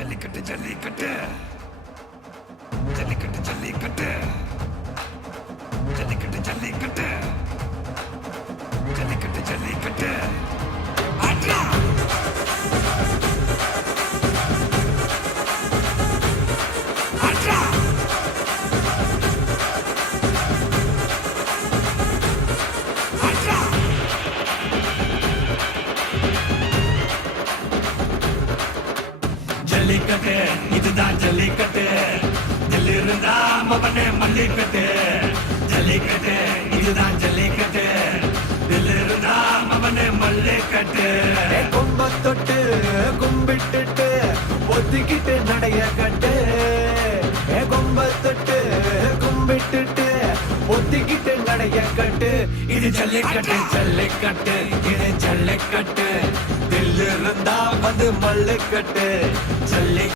ஜல்லிக்கட்டு ஜல்லிக்கட்டு ஜல்லிக்கட்டு ஜல்லிக்கட்டு ஜல்லிக்கட்டு ஜல்லிக்கட்டு ஜல்லிக்கட்டு ஜல்லிக்கட்டு ஆட்ரா ஆட்ரா ஆட்ரா ஜல்லிக்கட்டு இதுதான் ஜல்லிக்கட்டு தில்லு இருந்தா மவனே மல்லிக்கட்டு ஜல்லிக்கட்டு இதுதான் ஜல்லிக்கட்டு தில்லு இருந்தா மவனே மல்லிக்கட்டு கொம்ப தொட்டு கும்பிட்டுட்டு ஒத்திக்கிட்டு நடைய கட்டு கொம்ப தொட்டு கும்பிட்டுட்டு ஒத்திக்கிட்டு நடைய கட்டு இது ஜல்லிக்கட்டு ஜல்லிக்கட்டு இது ஜல்லிக்கட்டு தில்லு இருந்தா வந்து மல்லுக்கட்டு